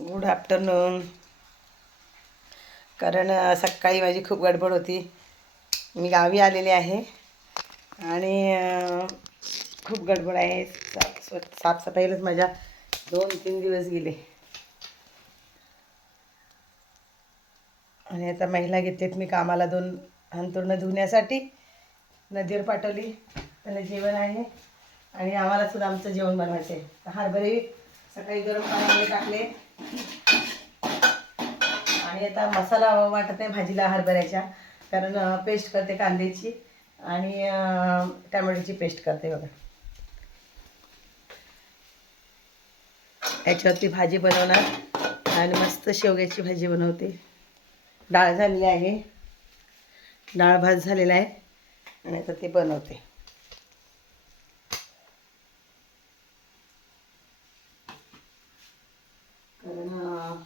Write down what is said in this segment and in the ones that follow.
Good afternoon. कारण सकाळी माझी खूप गडबड होती. मी गावी आलेले आहे. आणि खूप गडबड आहे. साफ स्व साफसफाईलाच माझ्या दोन तीन दिवस गेले. आणि आता महिला घेतलेत मी कामाला दोन अंथरुणं धुण्यासाठी. नदीवर पाठवली. त्याला जेवण आहे. आणि आम्हाला सुद्धा आमचं जेवण बनवायचं आहे हरभरे सकाळी गरम पाण्यामध्ये टाकले. आणि आता मसाला वाटत नाही भाजीला हरभऱ्याच्या. कारण पेस्ट करते कांद्याची आणि अं, टॅमॅटोची पेस्ट करते बघा. याच्यावरती भाजी बनवणार. आणि मस्त शेवग्याची भाजी बनवते. डाळ झालेली आहे. डाळ भात झालेला आहे. आणि आता ते बनवते कारण अं,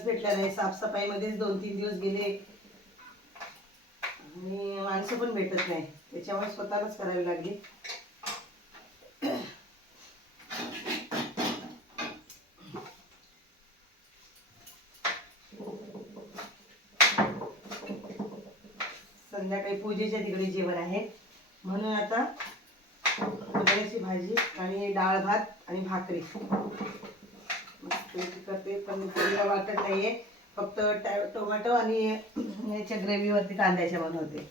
वेळच भेटला नाही. साफसफाईमध्येच दोन तीन दिवस गेले. आणि माणसं पण भेटत नाही. त्याच्यामुळे स्वतःलाच करावी लागली. संध्याकाळी पूजेच्या तिकडे जेवण आहे. म्हणून आता भाजी आणि डाळ भात आणि भाकरी. मस्त करते पण मला वाटत नाहीये. फक्त टोमॅटो आणि याच्या ग्रेव्हीवरती कांद्याच्या बनवते.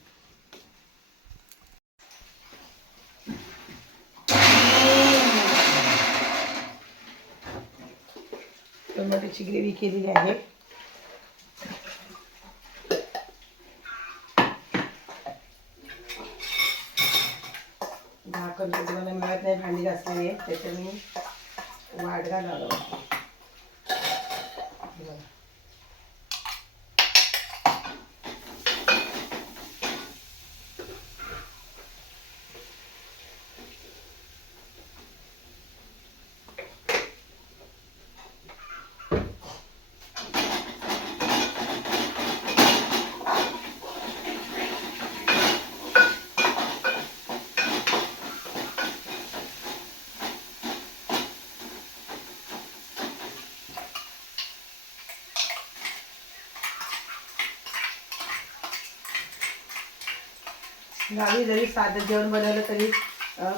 टोमॅटोची ग्रेव्ही केलेली आहे. मला मिळत नाही भांडी घासलेली आहे त्याच्या मी वाडगा घालावं गावी जरी साधं जेवण बनवलं तरी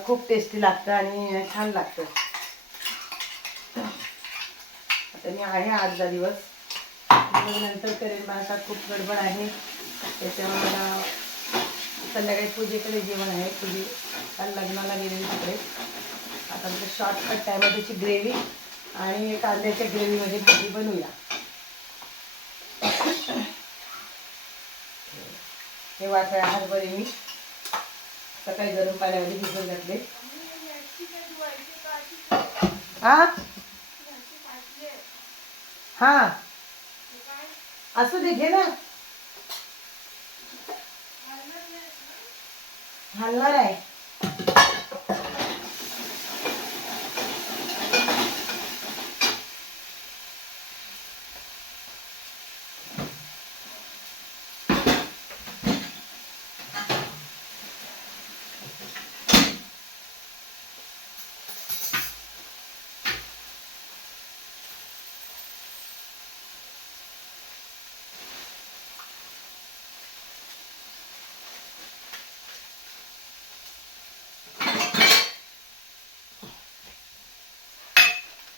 खूप टेस्टी लागतं आणि छान लागतं. आता मी आहे आठ दहा दिवस नंतर करेन माझा खूप गडबड आहे. त्याच्यामुळे मला संध्याकाळी पूजेकडे जेवण आहे. पूजे काल लग्नाला गेलेली तिकडे. आता आमचं शॉर्टकट टॅमॅटोची ग्रेव्ही आणि कांद्याच्या ग्रेव्हीमध्ये भाजी बनवूया. हे वाटाळा हरभरे मी. सकाळी गरम पाण्यामध्ये भिजून घातले. हा हा. असू दे घे ना. हलणार आहे.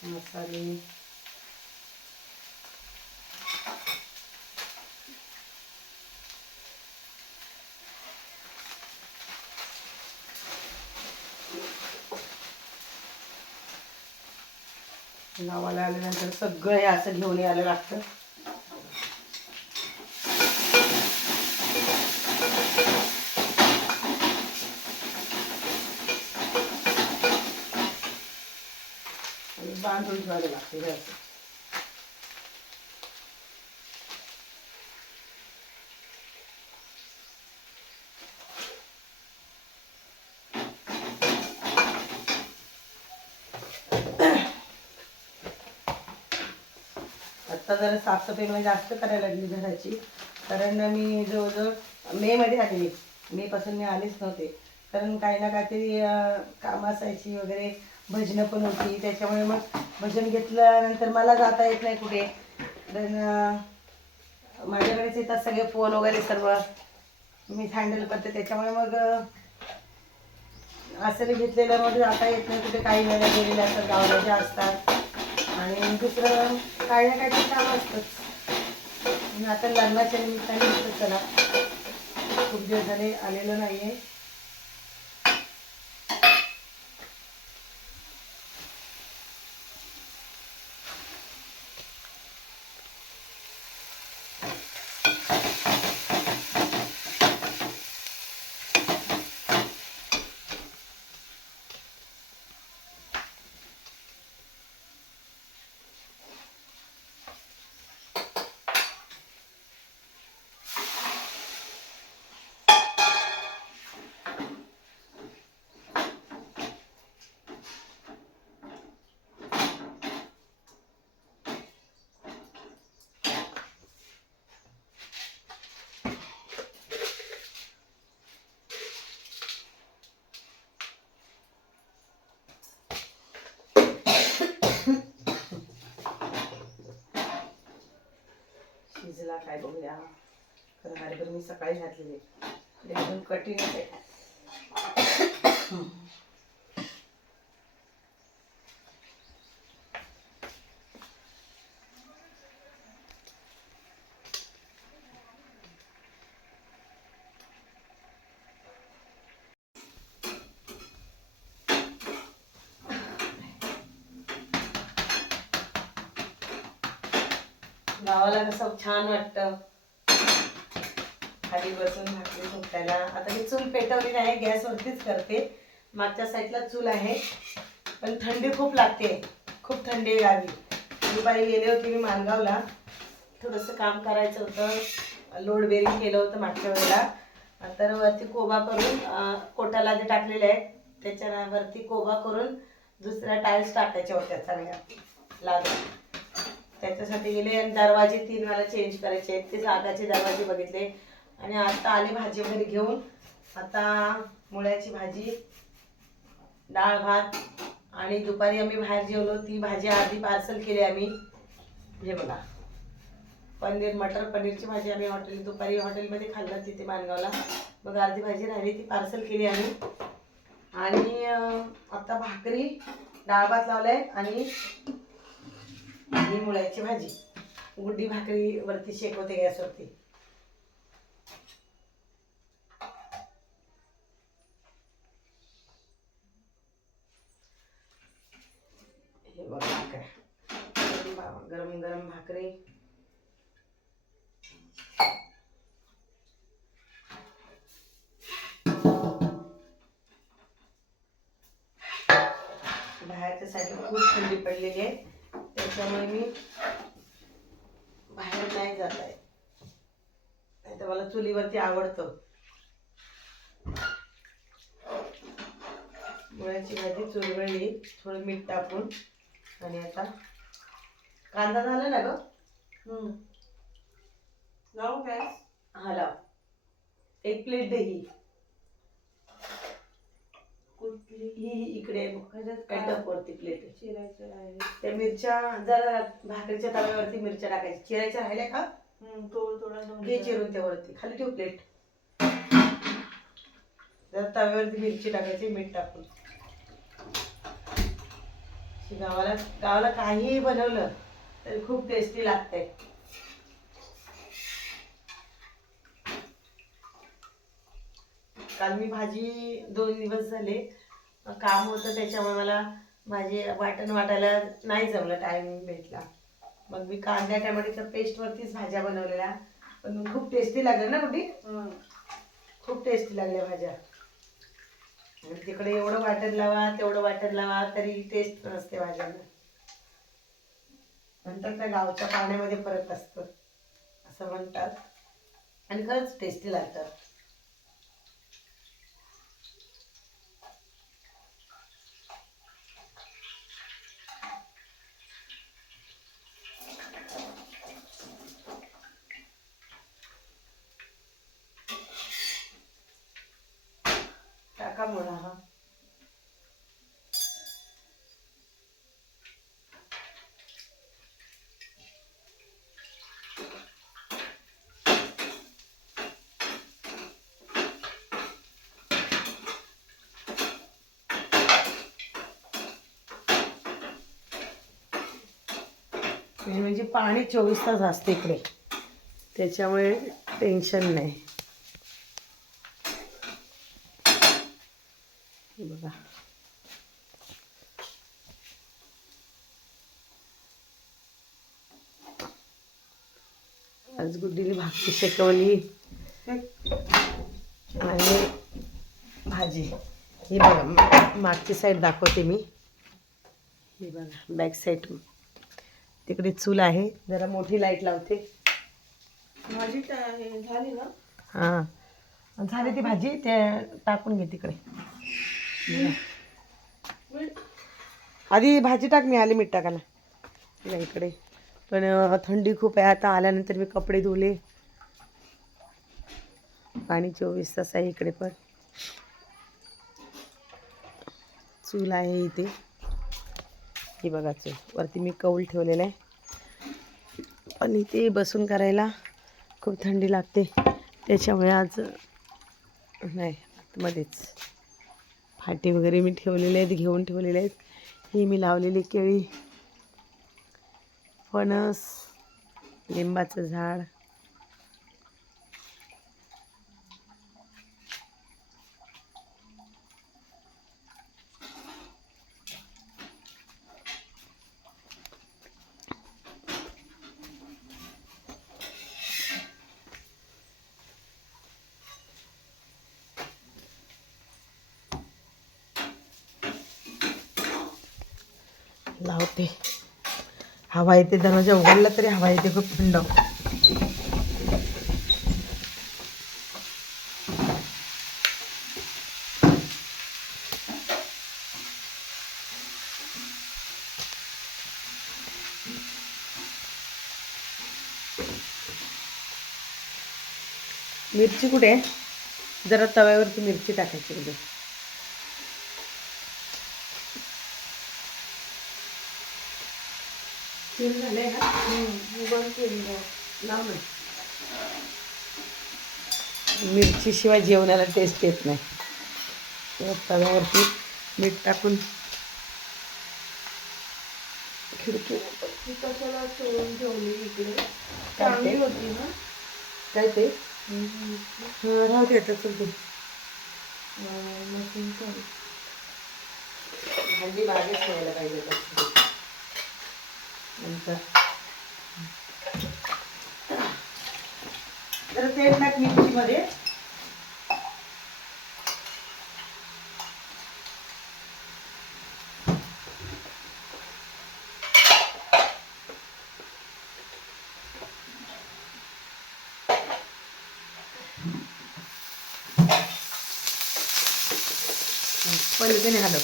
मसाले. गावाला आल्यानंतर सगळं हे असं घेऊन यायला लागतं. आणि बांधून ठेवायला लागते हे असं. आत्ता जरा साफसफाई मला जास्त करायला लागली घराची कारण मी जवळजवळ मेमध्ये आलेली मेपासून मी आलेच नव्हते. कारण काही ना काहीतरी काम कामं असायची वगैरे भजनं पण होती. त्याच्यामुळे मग भजन घेतल्यानंतर मला जाता येत नाही कुठे. तर माझ्याकडेच येतात सगळे फोन वगैरे सर्व. मी हँडल करते. त्याच्यामुळे मग अं, असं घेतलेलं मग जाता येत नाही कुठे. काही वेळेला गेलेल्या असतात गावाला असतात. आणि दुसरं काही ना काहीतरी काम असतंच आता लग्नाच्या निमित्ताने चला. खूप दिवस झाले आलेलं नाही आहे घातला काय बघूया? खरं हरभर मी सकाळी घातलेली. एकदम कठीण आहे. गावाला कसं छान वाटतं. खाली बसून भाकरी सुटायला आता मी चूल पेटवली नाही गॅसवरतीच करते. मागच्या साईडला चूल आहे. पण थंडी खूप लागते. खूप थंडी गावी. दुपारी गेले होते मी मानगावला थोडंसं काम करायचं होतं. लोड बेरिंग केलं होतं मागच्या वेळेला. तर वरती कोबा करून कोटाला जे टाकलेले आहेत त्याच्यावरती कोबा करून दुसऱ्या टाईल्स टाकायच्या होत्या चांगल्या. लागल्या त्याच्यासाठी गेले आणि दरवाजे तीन वेळा चेंज करायचे आहेत. ते सागाचे दरवाजे बघितले. आणि आता आले भाजी वगैरे घेऊन. आता मुळ्याची भाजी डाळ भात आणि दुपारी आम्ही बाहेर जेवलो. ती भाजी आधी पार्सल केली आम्ही. हे बघा. पनीर मटर पनीरची भाजी आम्ही हॉटेल दुपारी हॉटेलमध्ये खाल्लं तिथे मानगावला. मग अर्धी भाजी राहिली ती पार्सल केली आम्ही. आणि आता भाकरी डाळ भात लावलाय आणि ही मुळ्याची भाजी. गुड्डी भाकरी वरती शेकवते गॅसवरती. हे बघा काय. गरम गरम गरम भाकरी. बाहेरच्या साईडला खूप थंडी पडलेली आहे. त्याच्यामुळे मी बाहेर नाही जात आहे. नाही तर मला चुलीवरती आवडतं. मुळ्याची भाजी चुरगळली थोडं मीठ टाकून आणि आता कांदा झाला ना ग. जाऊ काय? हा लाव. एक प्लेट दे ही इकडे टपवरती प्लेट चिरायचं राहिले त्या मिरच्या जरा भाकरीच्या तव्यावरती मिरच्या टाकायच्या. चिरायच्या राहिल्या का? थोडं थोडं घे चिरून त्यावरती खाली ठेव प्लेट जर तव्यावरती मिरची टाकायची मीठ टाकून. गावाला गावाला काहीही बनवलं तरी खूप टेस्टी लागतंय. काल मी भाजी दोन दिवस झाले. काम होतं त्याच्यामुळे मला भाजी वाटण वाटायला नाही जमलं टाइम भेटला. मग मी कांद्या टमाट्याच्या पेस्टवरतीच भाज्या बनवलेल्या. पण खूप टेस्टी लागल्या ना कुठे. खूप टेस्टी लागल्या भाज्या. आणि तिकडे एवढं वाटण लावा तेवढं वाटण लावा तरी टेस्ट नसते भाज्यांना. म्हणतात ना गावच्या पाण्यामध्ये फरक असतो. असं म्हणतात. आणि खरंच टेस्टी लागतात. टाका म्हणजे पाणी चोवीस तास असते इकडे. त्याच्यामुळे टेन्शन नाही. हे बघा आज गुड्डीने भाकरी शेकवली आणि भाजी ही बघा मागची साईड दाखवते मी हे बघा बॅक साईड तिकडे चूल आहे जरा मोठी लाइट लावते भाजी झाली ना हां झाली ती भाजी ते टाकून घे तिकडे आधी भाजी टाक मी आले मीठ टाकायला. इकडे. पण थंडी खूप आहे आता आल्यानंतर मी कपडे धुले. पाणी चोवीस तास आहे इकडे पण. चूल आहे इथे. हे बघा चूल. वरती मी कौल ठेवलेला आहे. पण इथे बसून करायला खूप थंडी लागते. त्याच्यामुळे आज नाही आतमध्येच. फाटे वगैरे मी ठेवलेले आहेत घेऊन ठेवलेले आहेत. ही मी लावलेली केळी. फणस लिंबाचं झाड. लावते. हवा येते दरवाजा उघडला तरी हवा येते खूप थंड. मिरची कुठे? आहे जरा तव्यावरती मिरची टाकायची तेल झालंय का बंद केली लाव ना मिरची शिवाय जेवणाला टेस्ट येत नाही तव्यावरती मीठ टाकून खिडकी कशाला सोडून ठेवली इकडे चांगली? होती ना काय ते राहू दे आता चल ते मशीन भांडी मागेच ठेवायला पाहिजे. नंतर जरा तेल टाक मिरचीमध्ये पलीकडे हलव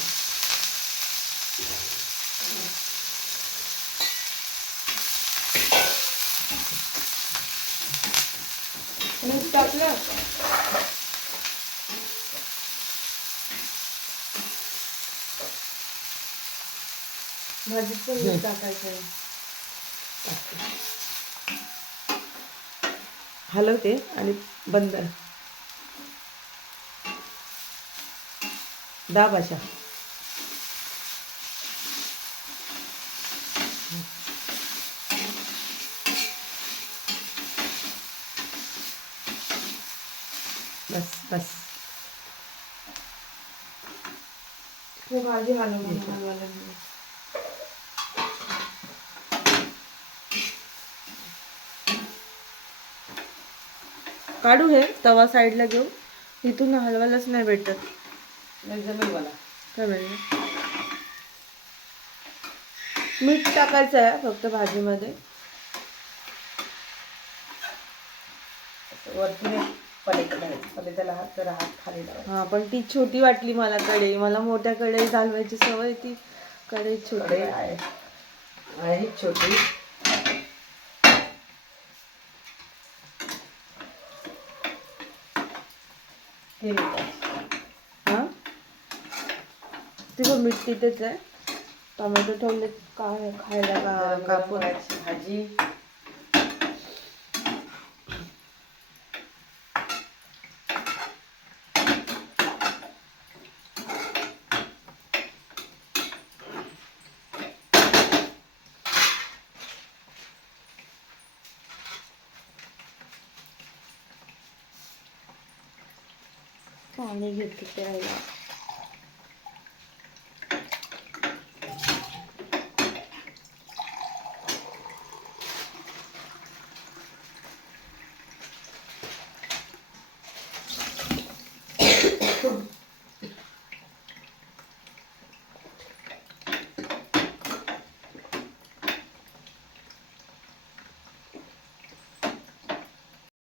मीठ टाकलं भाजीत पण. मीठ टाकायचं आहे. हलवते आणि बंद. दाब अशा बस बस. हे भाजी हलवून हलवायला काढू हे तवा साईडला घेऊ इथून हलवायलाच नाही भेटत. मला. काय मीठ टाकायचं आहे फक्त भाजीमध्ये. हा पण ती छोटी वाटली मला कढई. मला मोठ्या कढई घालवायची सवय ती. कढई छोटी. आहे छोटी. टाक. हा? ती मीठ तिथेच आहे. टोमॅटो ठेवले काय खायला का? करायची भाजी. そうねってきてる間。